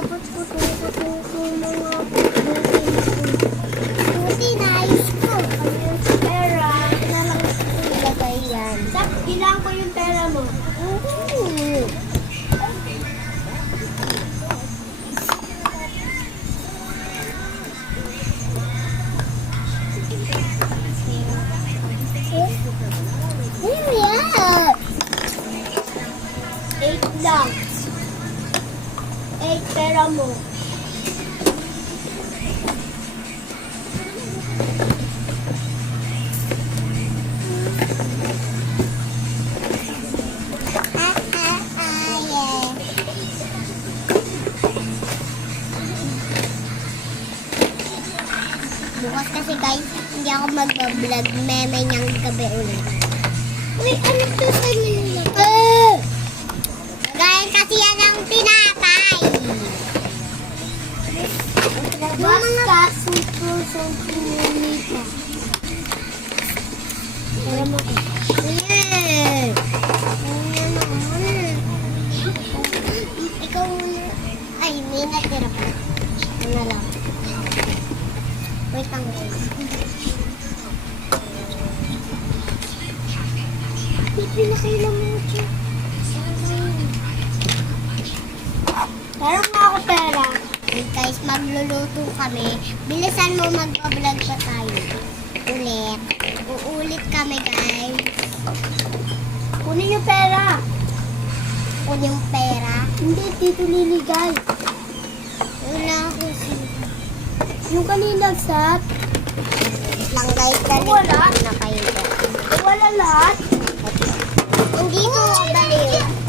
dapat ko mga buti na ayos ko. Pera. Na lang ilagay yan. Kailangan ko yung pera mo. Ano yan? 8 lang. 8 pera mo. Bukas kasi guys, hindi ako mag-vlog. Meme niyang gabi ulit. Uy, ano to sa nila? Gaya kasi yan ang tinapay. Yung mga susunod. Pera mo. Yeah. Ano naman? Ikaw muna. Ay, may natira pa. Ano lang. Wait lang guys. Pinakailan mo siya. Meron na ako pera. Hey guys, magluluto kami. Bilisan mo, mag-vlog pa tayo. Ulit. Uulit kami guys. Kunin yung pera. Kung yung pera. Hindi, Tito Lily, guys. Wala ako sila. Yung kanina sat. Lang guys, dali Wala. na kayo dyan. Wala lahat. Hindi ko dali.